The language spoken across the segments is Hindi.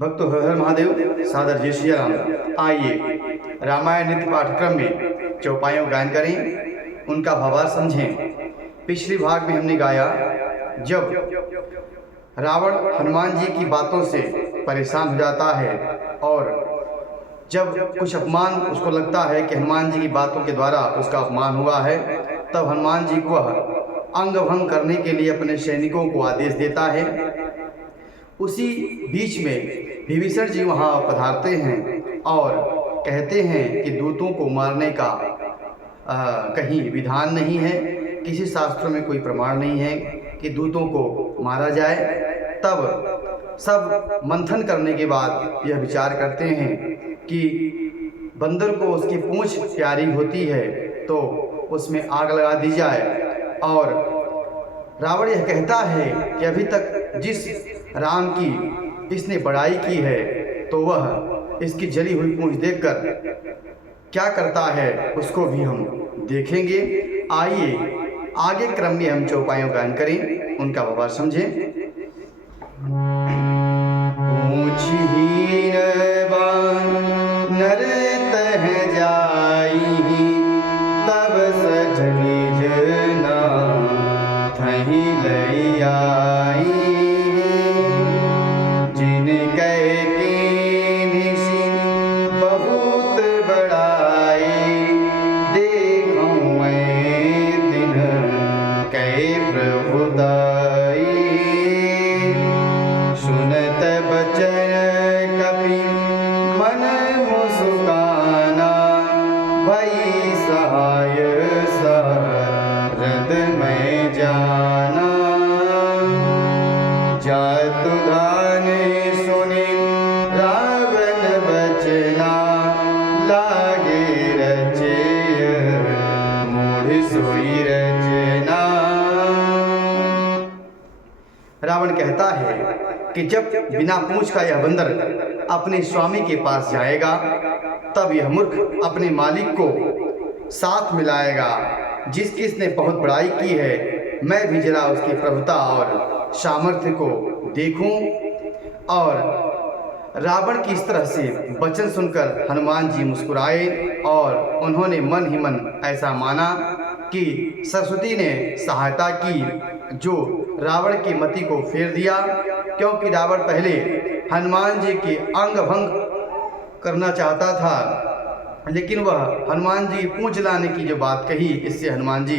भक्तों, हर हर महादेव, सादर जय श्री राम। आइए रामायण नित्य पाठ्यक्रम में चौपाइयों गायन करें, उनका भावार्थ समझें। पिछले भाग में हमने गाया, जब रावण हनुमान जी की बातों से परेशान हो जाता है और जब कुछ अपमान उसको लगता है कि हनुमान जी की बातों के द्वारा उसका अपमान हुआ है, तब हनुमान जी को अंग भंग करने के लिए अपने सैनिकों को आदेश देता है। उसी बीच में विभीषण जी वहाँ पधारते हैं और कहते हैं कि दूतों को मारने का कहीं विधान नहीं है, किसी शास्त्रों में कोई प्रमाण नहीं है कि दूतों को मारा जाए। तब सब मंथन करने के बाद यह विचार करते हैं कि बंदर को उसकी पूंछ प्यारी होती है तो उसमें आग लगा दी जाए। और रावण यह कहता है कि अभी तक जिस राम की इसने बड़ाई की है तो वह इसकी जली हुई पूंछ देखकर क्या करता है उसको भी हम देखेंगे। आइए आगे क्रम में हम चौपाइयों गायन करें, उनका भावार्थ समझें। पूंछहीन बानर तह जाई, तब सठ निज नाथहि लई आई। जिन कह कीन्हि सिंह बहुत बड़ाई, देखूं मैं तिन कह प्रभुताई। सुनत बचन कपि मन मुस्काना, भई सहाय सरद मैं जाना। जातु धान सुनि रावण बचना, लागे रचय मूढ़ सोई रचना। रावण कहता है कि जब बिना पूंछ का यह बंदर अपने स्वामी के पास जाएगा, तब यह मूर्ख अपने मालिक को साथ मिलाएगा। जिसने बहुत बड़ाई की है, मैं भी जरा उसकी प्रभुता और सामर्थ्य को देखूं। और रावण की इस तरह से वचन सुनकर हनुमान जी मुस्कुराए और उन्होंने मन ही मन ऐसा माना कि सरस्वती ने सहायता की, जो रावण की मति को फेर दिया। क्योंकि रावण पहले हनुमान जी के अंग भंग करना चाहता था, लेकिन वह हनुमान जी पूंछ लाने की जो बात कही, इससे हनुमान जी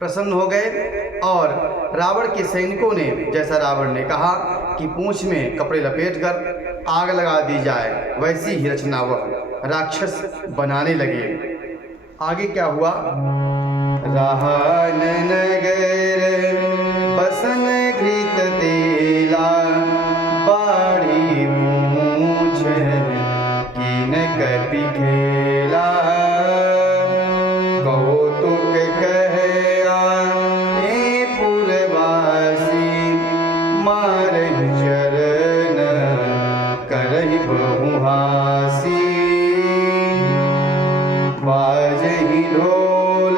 प्रसन्न हो गए। और रावण के सैनिकों ने, जैसा रावण ने कहा कि पूंछ में कपड़े लपेटकर आग लगा दी जाए, वैसी ही रचना वह राक्षस बनाने लगे। आगे क्या हुआ? राहन नगर बसन घृत तेला, बाढ़ी पूंछ कीन कपि खेला। कौतुक कहया ए पुरवासी, मारहि चरण करहि बहुहासी। बाजहि ढोल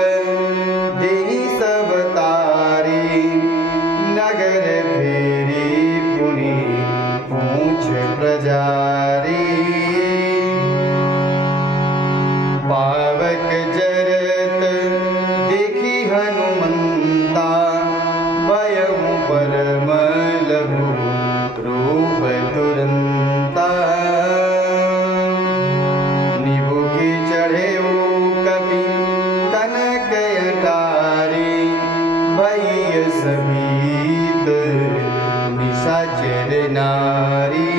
देहि सब तारी, नगर फेरी पुनि पूंछ प्रजारी। पावक जरत देखी हनुमंता, भयउ परम लघु रूप तुरंता। निभु की चढ़ेऊ कपि कनक अटारी, भई सभीत निशाचर नारी।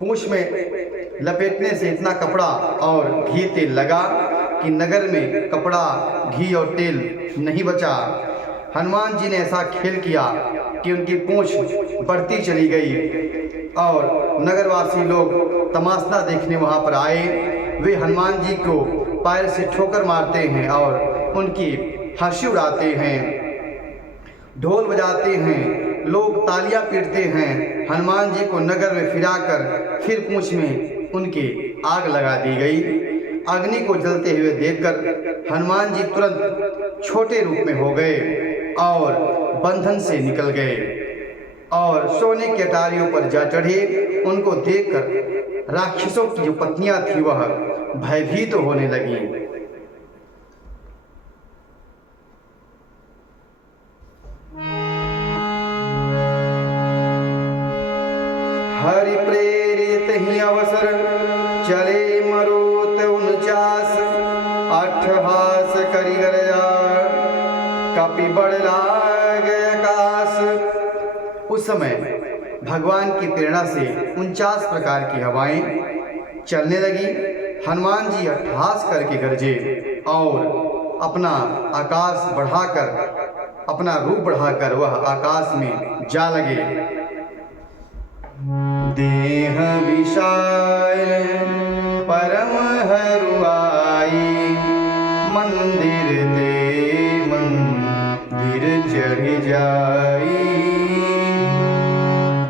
पूंछ में लपेटने से इतना कपड़ा और घी तेल लगा कि नगर में कपड़ा, घी और तेल नहीं बचा। हनुमान जी ने ऐसा खेल किया कि उनकी पूंछ बढ़ती चली गई और नगरवासी लोग तमाशा देखने वहां पर आए। वे हनुमान जी को पैर से ठोकर मारते हैं और उनकी हंसी उड़ाते हैं, ढोल बजाते हैं, लोग तालियां पीटते हैं। हनुमान जी को नगर में फिराकर फिर पूंछ में उनकी आग लगा दी गई। अग्नि को जलते हुए देखकर हनुमान जी तुरंत छोटे रूप में हो गए और बंधन से निकल गए। और सोने की अटारियों पर जा चढ़े। उनको देखकर राक्षसों की जो पत्नियां थी वह भयभीत तो होने लगी। हरि प्रेरित ही अवसर चले मरोत 49 अट्ठहास करी गरजा कपि बढ़ लाग आकाश। उस समय भगवान की प्रेरणा से 49 प्रकार की हवाएं चलने लगी। हनुमान जी अट्ठहास करके गरजे और अपना आकाश बढ़ाकर, अपना रूप बढ़ाकर वह आकाश में जा लगे। देह विशाल परम हरुआई मंदिर ते मंदिर चढ़ जाई।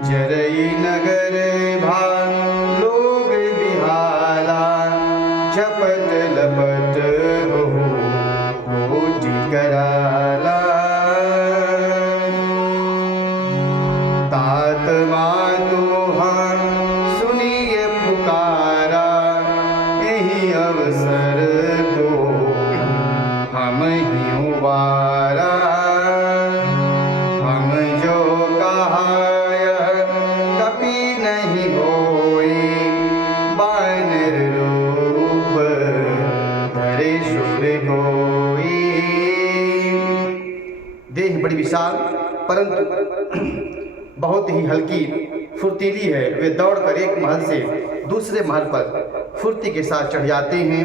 जरई नगर भा लोग बिहाला झपट लपट हो कोटि कराला। तात मातु सुनिए पुकारा यही अवसर को हम ही उबारा। हम जो कहा कभी नहीं होई बानर रूप धरे शुर कोई। देह बड़ी विशाल परंतु बहुत ही हल्की फुर्तीली है। वे दौड़कर एक महल से दूसरे महल पर फुर्ती के साथ चढ़ जाते हैं।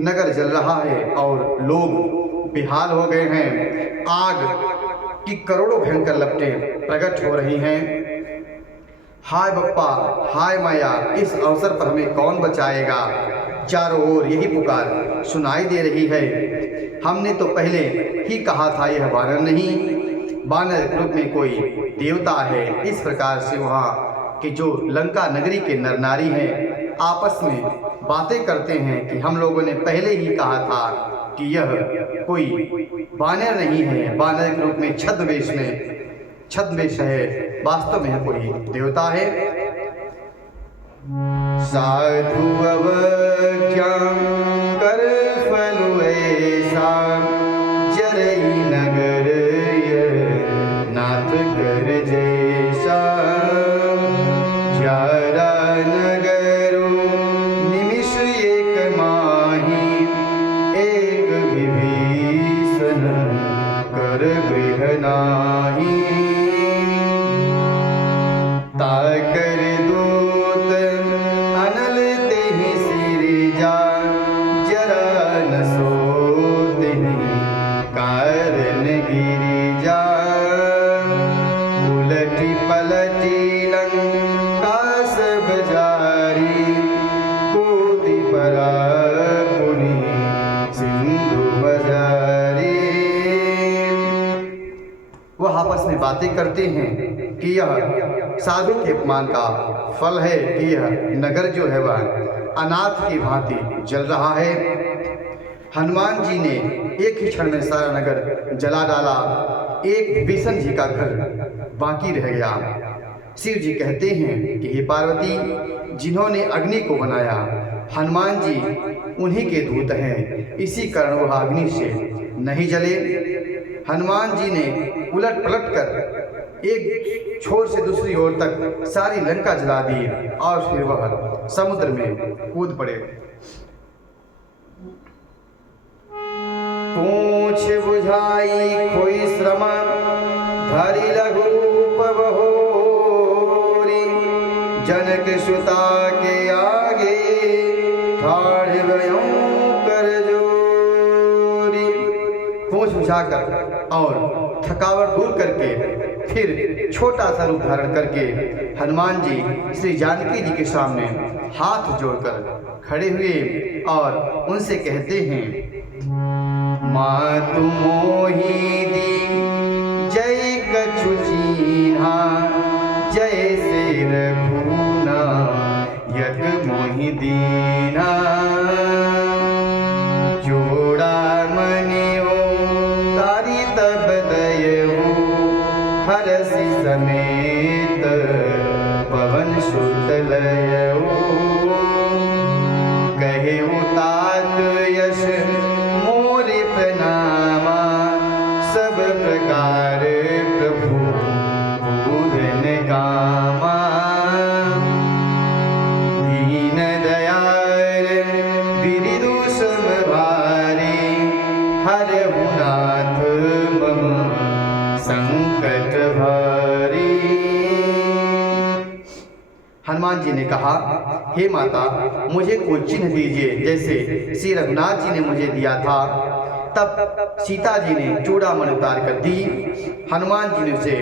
नगर जल रहा है और लोग बेहाल हो गए हैं। आग की करोड़ों भयंकर लपटें प्रकट हो रही हैं। हाय बप्पा, हाय माया, इस अवसर पर हमें कौन बचाएगा। चारों ओर यही पुकार सुनाई दे रही है। हमने तो पहले ही कहा था यह वानर नहीं, वानर रूप में कोई देवता है। इस प्रकार से वहाँ कि जो लंका नगरी के नर नारी हैं आपस में बातें करते हैं कि हम लोगों ने पहले ही कहा था कि यह कोई वानर नहीं है, वानर के रूप में छद्मवेश है, वास्तव में कोई देवता है। साधु अवज्ञा कर फल ऐसा जरई नगर नाथ कर जैसा। ग्यारा नगरो निमिष एक माही एक विभीषण कर गृह नाही। ताकर दूत अनल तेहि सिरजा जरा न सोतेहि कारण गिरिजा। उलटी पलटी लंका सब जारी कूदी परा पुनि सिंधु बजारी। वह आपस में बातें करते हैं कि यह साधु के अपमान का फल है कि यह नगर जो है वह अनाथ की भांति जल रहा है। हनुमान जी ने एक ही क्षण में सारा नगर जला डाला। एक विभीषण जी का घर बाकी रह गया। शिव जी कहते हैं कि हे पार्वती, जिन्होंने अग्नि को बनाया हनुमान जी उन्हीं के दूत हैं, इसी कारण वह अग्नि से नहीं जले। हनुमान जी ने उलट पलट कर एक छोर से दूसरी ओर तक सारी लंका जला दी और फिर वह समुद्र में कूद पड़े। पूछ बुझाई खोई श्रम धरि लघुरूप बहोरी। जनक सुता के आगे ठाढ़ गयों कर जोरी। पूछ बुझाकर और थकावट दूर करके फिर छोटा सा रूप धारण करके हनुमान जी श्री जानकी जी के सामने हाथ जोड़कर खड़े हुए और उनसे कहते हैं, मातु मोहि दी जय कछु चीन्हा जय से रघुना यक मोहि दीना। जोड़ा मनियो तारी तब दयऊ हरस तुलसी समेत पवन सुत लयऊ, कहे तात यश मोरि प्रणामा, सब प्रकार प्रभु पूरन कामा। दीन दयाल बिरिदु समभारे, हरहु नाथ मम संकट भारी। हनुमान जी ने कहा, हे माता, मुझे कोई चिन्ह दीजिए जैसे श्री रघुनाथ जी ने मुझे दिया था। तब सीता जी ने चूड़ामणि उतार कर दी। हनुमान जी ने उसे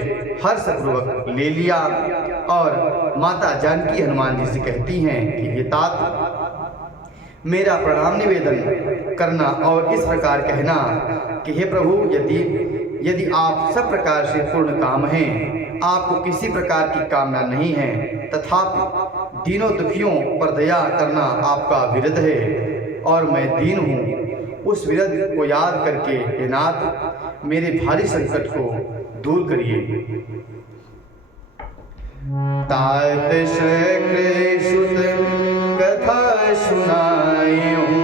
हर्षपूर्वक ले लिया और माता जानकी हनुमान जी से कहती हैं कि हे तात, मेरा प्रणाम निवेदन करना और इस प्रकार कहना कि हे प्रभु, यदि आप सब प्रकार से पूर्ण काम हैं, आपको किसी प्रकार की कामना नहीं है, तथापि दीनों दुखियों पर दया करना आपका विरध है और मैं दीन हूँ। उस विरध को याद करके हे नाथ, मेरे भारी संकट को दूर करिए। तात शक्र सुत कथा सुनायूं,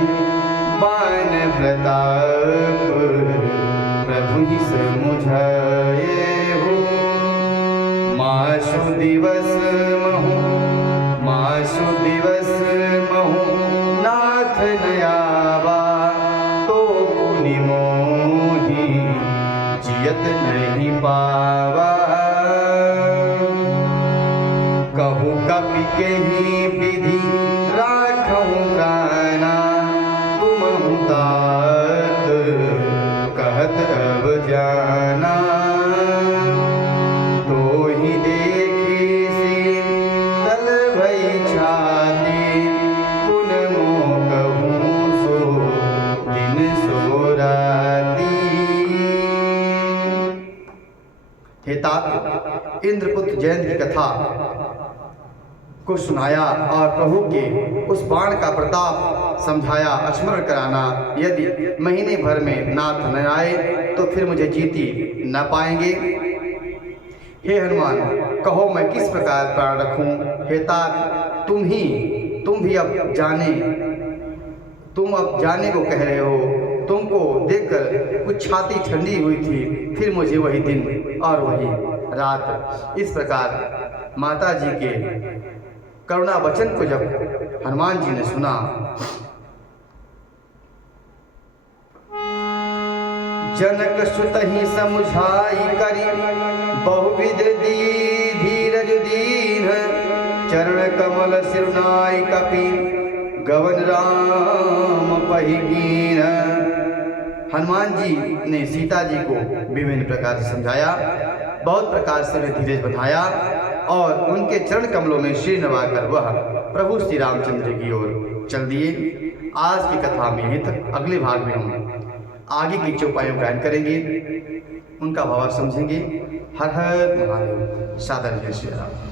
बान प्रताप प्रभु ही समुझाए हो। मासु दिवस महु नाथ नयावा, तो पुनि मोहि जियत नहीं पावा। कहूँ कपि केहि विधि राखहु प्राणा, तुमहु तात कहत अब जाना। तो ही देखी शीतल भई छाती, पुन मोह कहूँ सो दिन सो राती। हे तात, इंद्रपुत्र जयंत की कथा को सुनाया और प्रभु के उस बाण का प्रताप समझाया, स्मरण कराना। यदि महीने भर में नाथ न आए तो फिर मुझे जीती न पाएंगे। हे हनुमान, कहो मैं किस प्रकार प्राण रखूं। हे तात, तुम भी तुम अब जाने को कह रहे हो। तुमको देखकर कुछ छाती ठंडी हुई थी, फिर मुझे वही दिन और वही रात। इस प्रकार माता जी के करुणा वचन को जब हनुमान जी ने सुना, जनक सुत ही समुझाई करी, बहुविध धीरज दीन, चरण कमल सिरनाई कपि, गवन राम पहि कीन। हनुमान जी ने सीता जी को विभिन्न प्रकार से समझाया, बहुत प्रकार से उन्हें धीरज बढ़ाया और उनके चरण कमलों में शीर नवाकर वह प्रभु श्री रामचंद्र की ओर चल दिए। आज की कथा में यहीं तक। अगले भाग में हम आगे की चौपाइयों गायन करेंगे, उनका भाव समझेंगे। हर हर महादेव। सादर जय श्री राम।